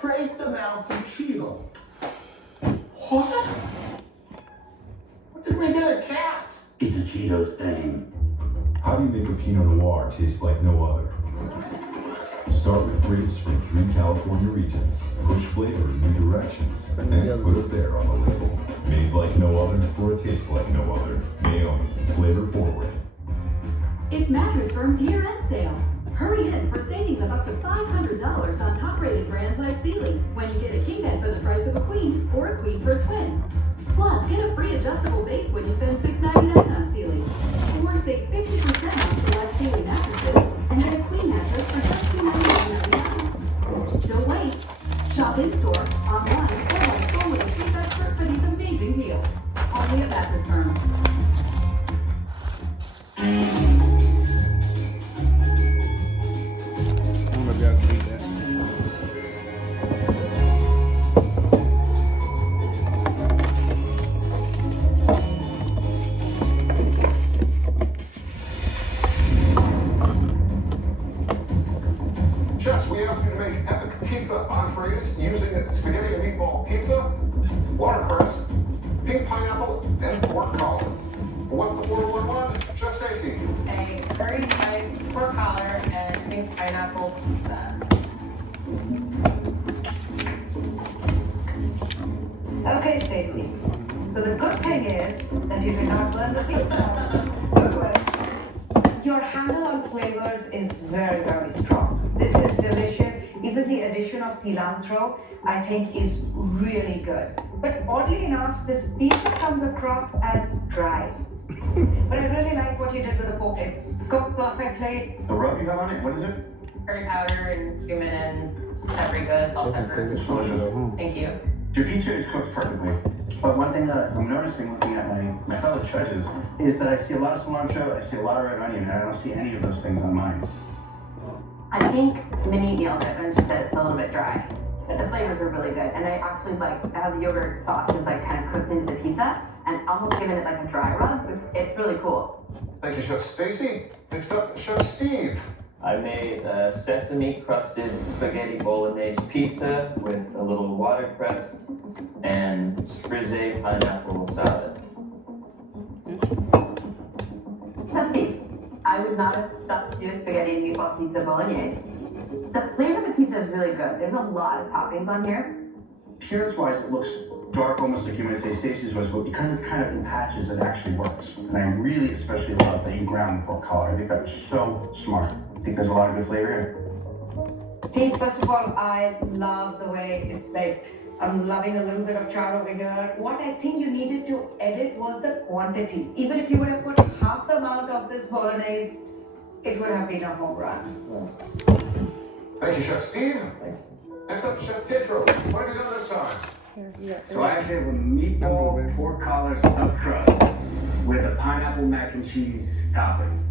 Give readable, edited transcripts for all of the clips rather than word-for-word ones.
trace amounts of Cheeto. What? What did we get a cat? It's a Cheetos thing. How do you make a Pinot Noir taste like no other? Start with grapes from 3 California regions. Push flavor in new directions. Then put a bear on the label. Made like no other for a taste like no other. Naomi, flavor forward. It's Mattress Firm's year-end sale. Hurry in for savings of up to $500 on top-rated brands like Sealy when you get a king bed for the price of a queen or a queen for a twin. Plus, get a free adjustable base when you spend $6.99 on Sealy. Or save 50% on select Sealy mattresses and get a queen mattress for just $2.99. Don't wait. Shop in-store, online, or on the phone with a sleep expert for these amazing deals. Only at Mattress Firm. Chefs, we asked you to make epic pizza entrees using spaghetti and meatball pizza, watercress, pink pineapple, and pork collar. What's the 4-1-1? Chef Stacy. A curry spiced pork collar and pink pineapple pizza. Okay, Stacy. So the good thing is that you did not burn the pizza. Good work. Your handle on flavors is very, very strong. This is delicious. Even the addition of cilantro, I think, is really good. But oddly enough, this pizza comes across as dry. But I really like what you did with the pork. It's cooked perfectly. The rub you have on it, what is it? Curry powder and cumin and paprika, salt, pepper. It's delicious. Thank you. Your pizza is cooked perfectly. But one thing that I'm noticing looking at my fellow judges is that I see a lot of cilantro, I see a lot of red onion, and I don't see any of those things on mine. I think Minnie nailed it when she said it's a little bit dry. But the flavors are really good. And I actually like how the yogurt sauce is like kind of cooked into the pizza and almost giving it like a dry rub, which it's really cool. Thank you, Chef Stacy. Next up, Chef Steve. I made a sesame crusted spaghetti bolognese pizza with a little watercress and frisee pineapple salad. So Steve, I would not have thought to do a spaghetti and meatball pizza bolognese. The flavor of the pizza is really good. There's a lot of toppings on here. Appearance-wise, it looks dark, almost like you might say Stacy's was, but because it's kind of in patches, it actually works. And I really especially love that you ground the pork collar. I think that's so smart. I think there's a lot of good flavor here. Steve, first of all, I love the way it's baked. I'm loving a little bit of char over here. What I think you needed to edit was the quantity. Even if you would have put half the amount of this bolognese, it would have been a home run. Thank you, Chef Steve. Next up, Chef Pietro. What have you done this time? So I actually have a meatball pork collar stuffed crust with a pineapple mac and cheese topping.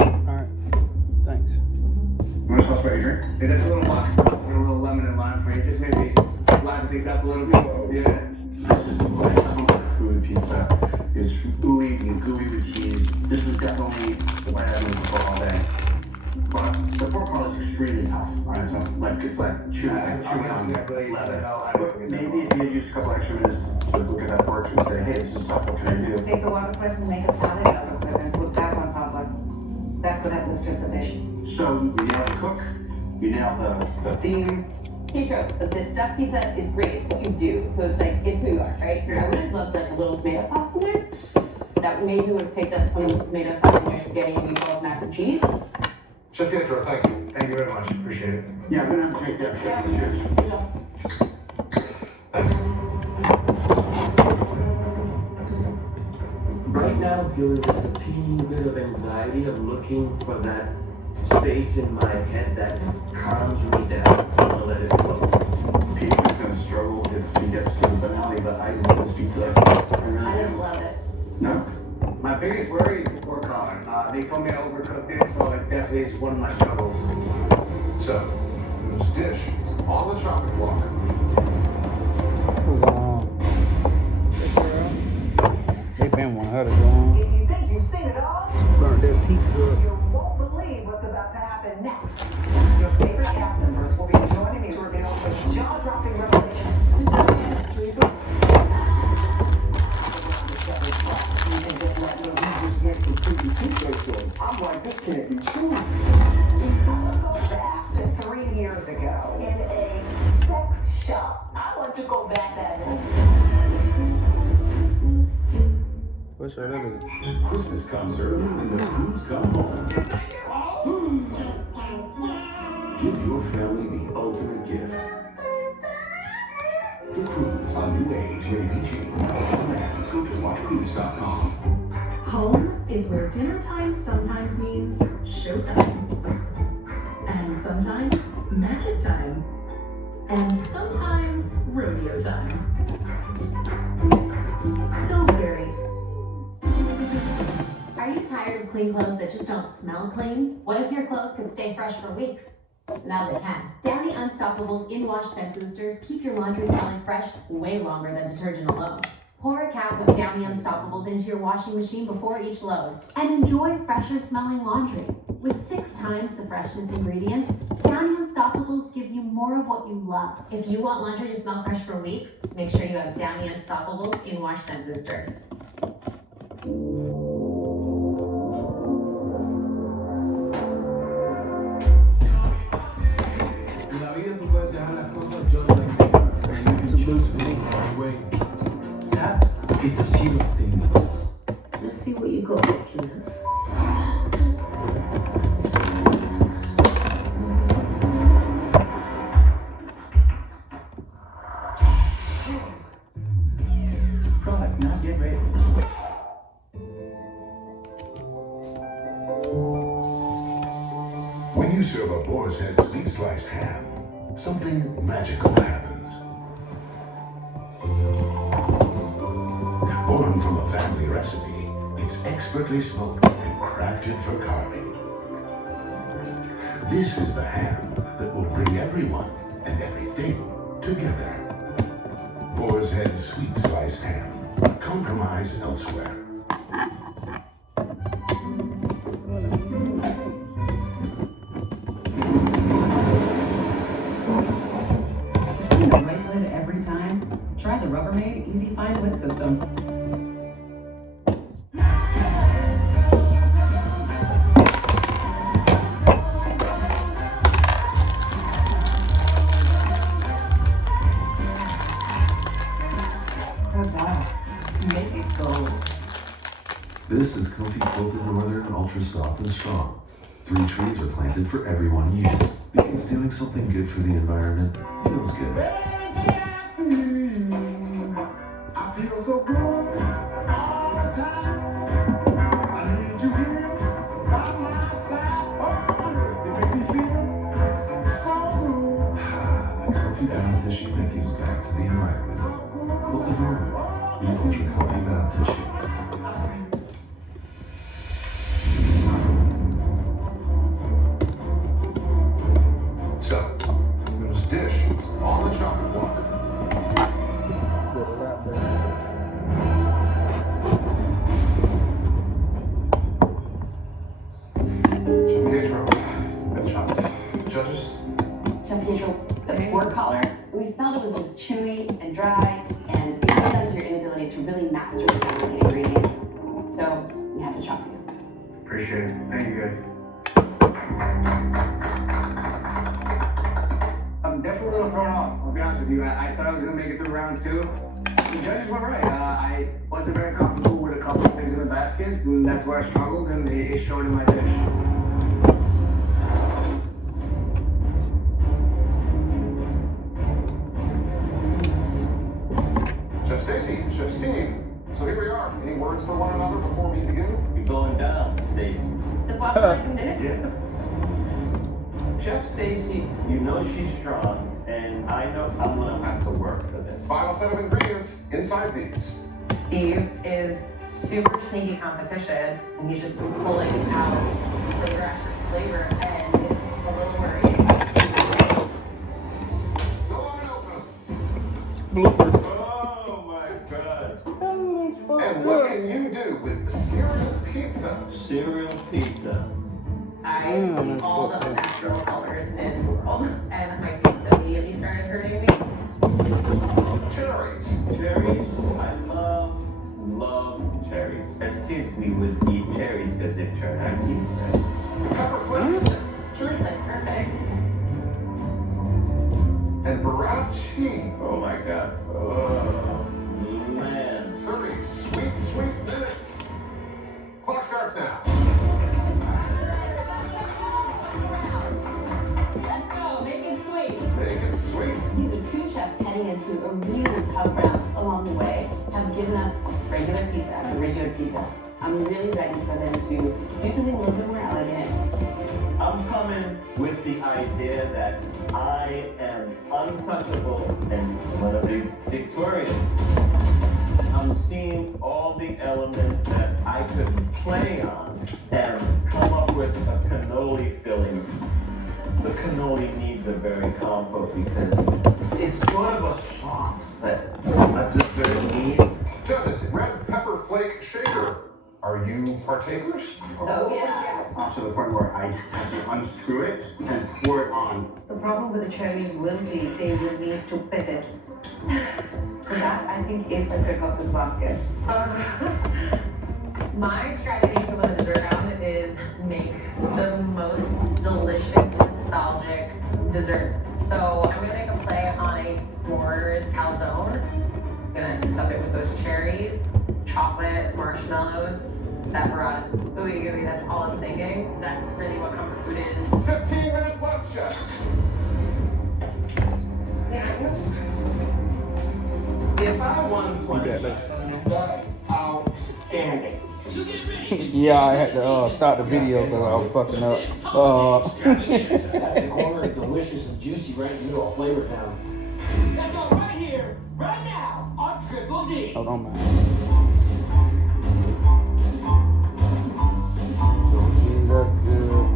Alright, thanks. You want to tell us about your drink? And that's a little lime, a little lemon and lime for you. Just maybe liven things up a little bit. Yeah. This is my comfort food pizza. It's ooey and gooey with cheese. This was definitely what I had before all day. But the pork collar is extremely tough on its own. Like it's like chewing on leather. Maybe if you had used a couple extra minutes to look at that pork and say, hey, this is tough, what can I do? Take the watercress and make a salad out of it and put that on top. Like that could have lifted the dish. So you nailed the cook, you nailed the theme. Pietro, the stuffed pizza is great. It's what you do. So it's like, it's who you are, right? I would have loved like a little tomato sauce in there. That maybe would have picked up some of the tomato sauce in your spaghetti and meatballs, mac and cheese. Chef Pietro, thank you. Thank you very much. Appreciate it. Yeah, I'm gonna have to take that. Thanks. Right now, I'm feeling just a teeny bit of anxiety of looking for that space in my head that calms me down. I'm gonna let it flow. Pizza's gonna struggle if he gets to the finale, but I love this pizza. I didn't love it. No? My biggest worry is the pork collar. They told me I overcooked it, so it definitely is one of my struggles. So, this dish is on the chopping block. They didn't want her to go on. If you think you've seen it all, Burn that pizza. you won't believe what's about to happen next. Your favorite cast members will be What show that is? Christmas comes early and the crews come home. Give your family the ultimate gift. The Cruise, a new age rated PG. Go to watchcruise.com. Home is where dinner time sometimes means showtime. And sometimes magic time. And sometimes rodeo time. Pillsbury. Are you tired of clean clothes that just don't smell clean? What if your clothes could stay fresh for weeks? Now they can. Downy Unstoppable's in-wash scent boosters keep your laundry smelling fresh way longer than detergent alone. Pour a cap of Downy Unstoppables into your washing machine before each load and enjoy fresher smelling laundry. With 6 times the freshness ingredients, Downy Unstoppables gives you more of what you love. If you want laundry to smell fresh for weeks, make sure you have Downy Unstoppables in-wash scent boosters. It's a Cheetos thing. Let's see what you got, Peanuts. Product not yet ready. When you serve a boar's head sweet sliced ham, something magical happens. Born from a family recipe, it's expertly smoked and crafted for carving. This is the ham that will bring everyone and everything together. Boar's Head sweet sliced ham. Compromise elsewhere. Find the right lid every time. Try the Rubbermaid Easy Find Lid System. Make it go. This is Comfy Quilted Northern Ultra Soft and Strong. 3 trees are planted for everyone used because doing something good for the environment feels good. I feel so good all the time. I need you here by my side. Oh, you make me feel so good. The comfy bath tissue that gives back to the environment. Quilted Northern, the ultra comfy bath tissue. So, this dish on the chopping block. Pietro, good chops. Judges? Chef Pietro, the pork collar, we felt it was just chewy and dry, and it came down to your inability to really master the basic ingredients. So we had to chop you. Appreciate it. Thank you guys. I'm definitely a little thrown off, I'll be honest with you. I thought I was going to make it through round 2. The judges were right. I wasn't very comfortable with a couple of things in the baskets, and that's where I struggled, and it showed in my dish. Chef Stacy, Chef Steve. So here we are. Any words for one another before we begin? You're going down, Stacy. Just watch like a minute. Yeah. Chef Stacy, you know she's strong, and I know I'm gonna have to work for this. Final set of ingredients inside these. Steve is super sneaky competition, and he's just pulling out flavor after flavor, and it's a little worrying. Go on and open them. Bloopers. Oh my God. And what can you do with cereal pizza? Cereal pizza. I see all the natural colors in the world, and my teeth immediately started hurting me. Cherries. Cherries, I love cherries. As kids, we would eat cherries because they turn our teeth red. Pepper flakes. Chili's like perfect. And burrata cheese. Oh my God. Oh, man. 30 sweet minutes. now. Let's go, make it sweet. Make it sweet. These are two chefs heading into a really tough round along the way, have given us regular pizza after regular pizza. I'm really ready for them to do something a little bit more elegant. I'm coming with the idea that I am untouchable and gonna be victorious. I'm seeing all the elements that I could play on and come up with a cannoli filling. The cannoli needs a very combo because it's sort of a sauce that I'm just gonna need. Judges, red pepper flake shaker. Are you partakers? Oh, yes. To the point where I have to unscrew it and pour it on. The problem with the cherries will be they will need to pit it. So that, I think, is the trick of this basket. My strategy for the dessert round is make the most delicious, nostalgic dessert. So I'm gonna make a play on a s'mores calzone. I'm gonna stuff it with those cherries, chocolate, marshmallows, that variety. Ooey gooey, that's all I'm thinking. That's really what comfort food is. 15 minutes left, chef. If I won twice, outstanding. Yeah, I had to start the video because I was fucking up. That's the corner of delicious and juicy right in the middle of Flavor Town. That's all right here, right now, on Triple D. Hold on, man. So she look good.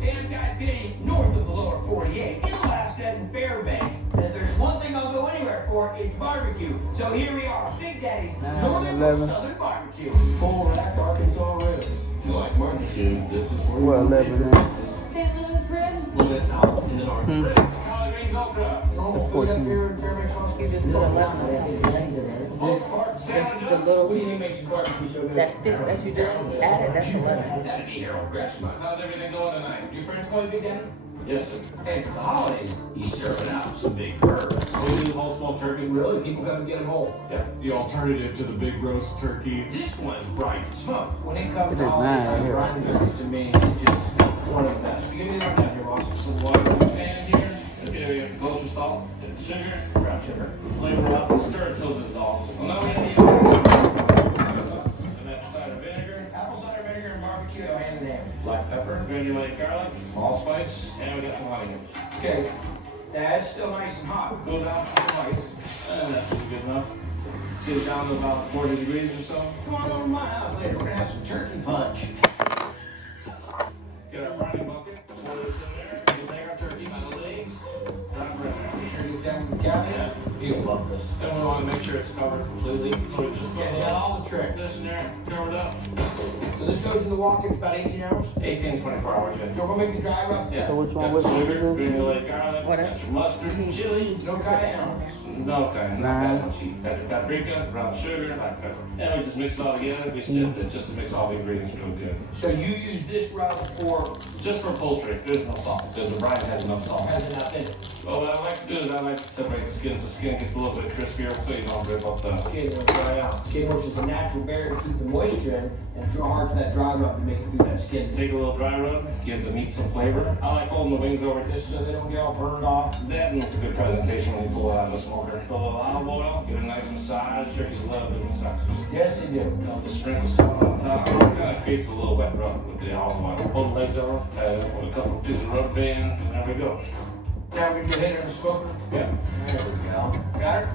Hey, I'm Guy Fieri, north of the lower 48, in Alaska and Fairbanks. And if there's one thing I'll go anywhere for, it's barbecue. So here we are, Big Daddy's Northern and Southern Barbecue. Full rack Arkansas ribs. You like barbecue, this is where What, 11 now? St. Louis ribs? Louis out in the north. Collard greens okra. That's 14. You just put us out there. Just the little. What do you think makes your barbecue so good? That stick that you just added, that's 11. That'd be Harold Gretschmann. How's everything going tonight? Your friends call you Big Daddy? Yes, sir. And for the holidays, he's serving out some big birds. We do whole small turkeys. Really? People come and get them whole. Yeah. The alternative to the big roast turkey. This one's bright and smoked. When it comes It to is holidays, nine here. bright turkeys to me is just one of the best. Give me that down here, boss. Some water in the pan here. Okay, we have kosher salt and sugar, brown sugar. Flavor up and stir it till it dissolves. Well, now we have some apple cider vinegar. Apple cider vinegar and barbecue go hand in hand. Black pepper, granulated garlic, some allspice, and we got some honey. Okay, that's still nice and hot. Go down for some ice. That should be good enough. Get it down to about 40 degrees or so. Come on over to my house later. We're gonna have some turkey punch. Get our browning bucket. Pour this in there. We lay our turkey by the legs. Drop it in there. Make sure it gets down to the cabinet. Yeah. You'll love this. Then we want to make sure it's covered completely. So we just get all the tricks. This in there, covered up. So this goes in the walk-in for about 18 hours? 18, 24 hours, yes. So we're gonna make the dry rub? Yeah. So which one Got was the it? sugar, granulated garlic, What got else? your mustard, chili, no cayenne on this. No cayenne, Nah. that's not cheap. Got your paprika, brown sugar, black pepper. And we just mix it all together. We sift it just to mix all the ingredients real good. So you use this rub for? Just for poultry. There's no salt, because the brine has no salt. Has enough in it. Well, what I like to do is I like to separate the skin so the skin gets a little bit crispier so you don't rip up the skin will dry out. Skin works as a natural barrier to keep the moisture in, and it's real hard for that dry rub to make it through that skin. Take a little dry rub, give the meat some flavor. I like folding the wings over just so they don't get all burned off. That makes a good presentation when you pull it out of the smoker. Put a little olive oil, give it a nice massage. Turkeys love good massages. Yes, they do. Just sprinkle salt on top. It kind of creates a little wet rub with the olive oil. Pull the legs over, tie it up with a couple of pieces of rubber band, and there we go. Now we can hit it in the smoker? Yeah. There we go. Got it?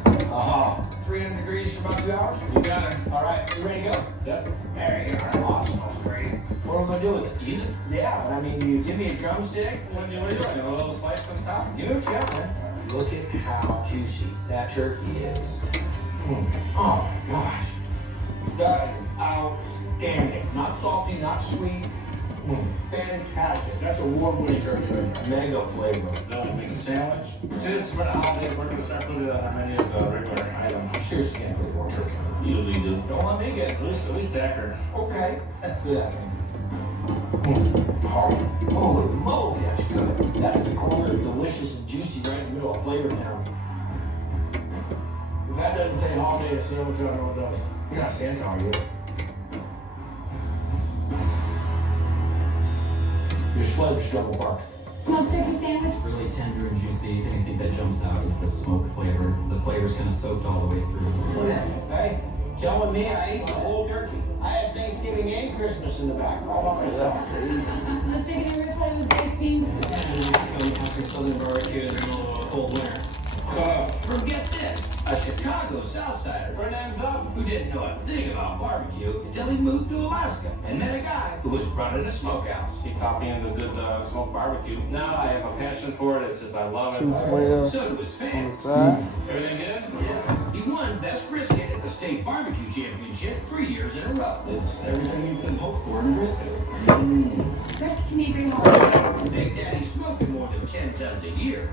300 degrees for about 2 hours? You got it. All right, you ready to go? Yep. There you are. Awesome. That's great. What am I going to do with it? Eat it? Yeah, I mean, you give me a drumstick. What do you want? A little slice on top? Give me what you got, man. Look at how juicy that turkey is. Oh, my gosh. That is outstanding. Not salty, not sweet. Fantastic. That's award-winning turkey. Mega flavor. Then we make a sandwich. Just for the holiday, we're going to start putting it on our menu as a regular item. I'm sure you can't put more turkey on it. Usually do. Don't let me get it. At least Decker. Okay. Do that. Holy moly, that's good. That's the corner, delicious and juicy right in the middle of Flavor Town. If that doesn't say holiday a sandwich, I don't know what does. You're not Santa, are you? Your sled struggle bark. Smoked turkey sandwich. Really tender and juicy. Anything that jumps out is the smoke flavor. The flavor's kind of soaked all the way through. Hey, telling me I ate the whole turkey. I had Thanksgiving and Christmas in the back all by myself. The chicken and replay with baked beans. After Southern barbecue in the middle of a cold winter. Forget this. A Chicago Southsider for name's up who didn't know a thing about barbecue until he moved to Alaska and met a guy who was running a smokehouse. He taught me into good smoked barbecue. Now I have a passion for it. It's just I love it. 212 So do his on the fans. side. Everything good? Yeah. He won Best Brisket at the State Barbecue Championship 3 years in a row. It's everything you can hope for in brisket. First, can you bring more? Big Daddy's smoking more than 10 tons a year.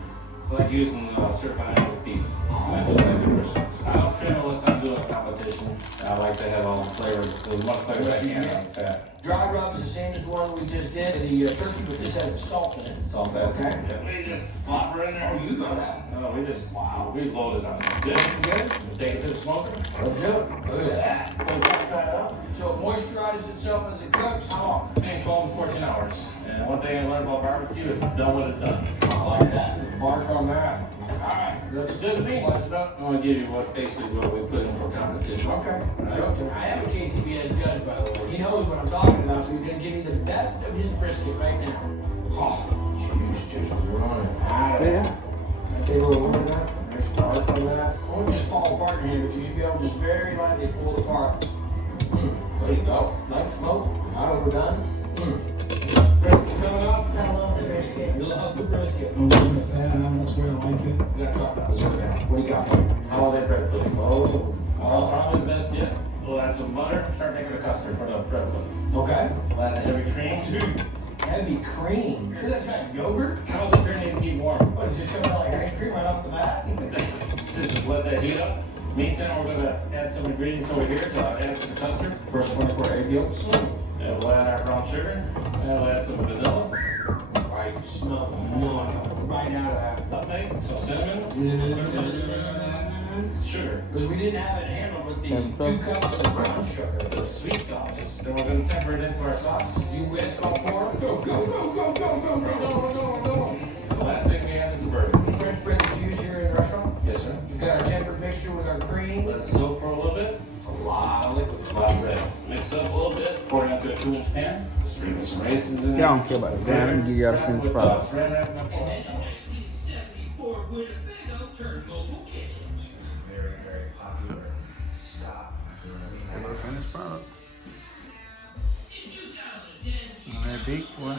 I like using certified Angus beef. That's what I do briskets. I don't trim unless I'm doing a competition. I like to have all the flavors, as much flavors as I can on the fat. Dry rub is the same as the one we just did, the turkey, but this has salt in it. Salt fat. Okay. Yeah. We just flopper in there. Oh, you got that. No, we just, we loaded on it. Good? Good? We'll take it to the smoker. Let's do it. Look at that. Put that side up. So it moisturizes itself as it cooks. How long? Between 12 and 14 hours. And one thing I learned about barbecue is it's done when it's done. I like that. Mark on that. Alright, looks good to me. Slice it up. I want to give you basically what we put in for competition. Okay. So I have a KCBS judge, by the way. He knows what I'm talking about, so he's going to give me the best of his brisket right now. Oh, juice just running out of that. Can I take a little more of that? Nice bark on that. It won't just fall apart in here, but you should be able to just very lightly pull it apart. There you go. Like smoke. Not overdone. Brisket coming up. I love the brisket. You love the brisket. I'm getting the fat on, that's where I like it. We gotta talk about this right now. What do you got? Holiday bread pudding. Oh. Probably the best yet. We'll add some butter. Start making a custard for the bread pudding. Okay. We'll add the heavy cream. Heavy cream. Sure that's not yogurt? How's it turning to keep warm? What, it just comes out like ice cream right off the bat? Just let that heat up. Meantime, we're gonna add some ingredients over here to add to the custard. First 24 egg yolks. And we'll add our brown sugar. And we'll add some vanilla. I smell vanilla right out of that. Nutmeg, some cinnamon. Sugar. Because we didn't have it handled with the 2 cups of brown sugar. The sweet sauce. Then we're gonna temper it into our sauce. You whisk all pour. Go, go, go, go, go, go, go, go, go. The last thing we add is the burger. French bread that you use here in the restaurant? Yes, sir. We got our tempered mixture with our cream. Let it soak for a little bit. It's a lot of liquid. A lot of bread. Mix up a little bit. Pour it into a 2-inch pan. Just sprinkle some raisins in there. Y'all don't care about the damn. You gotta finish With fries. saran wrap. And then in 1974, Winnebago turned mobile kitchen. She was a very, very popular stop. You know what I mean? Finish product. In 2010, she All right, big boy.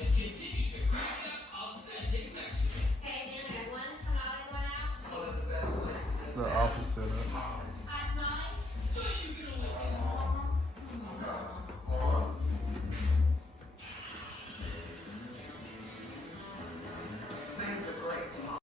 and continued to crack up authentic Mexican. Hey, Dan, I got one tamale going out. One of the best places in The office setup. I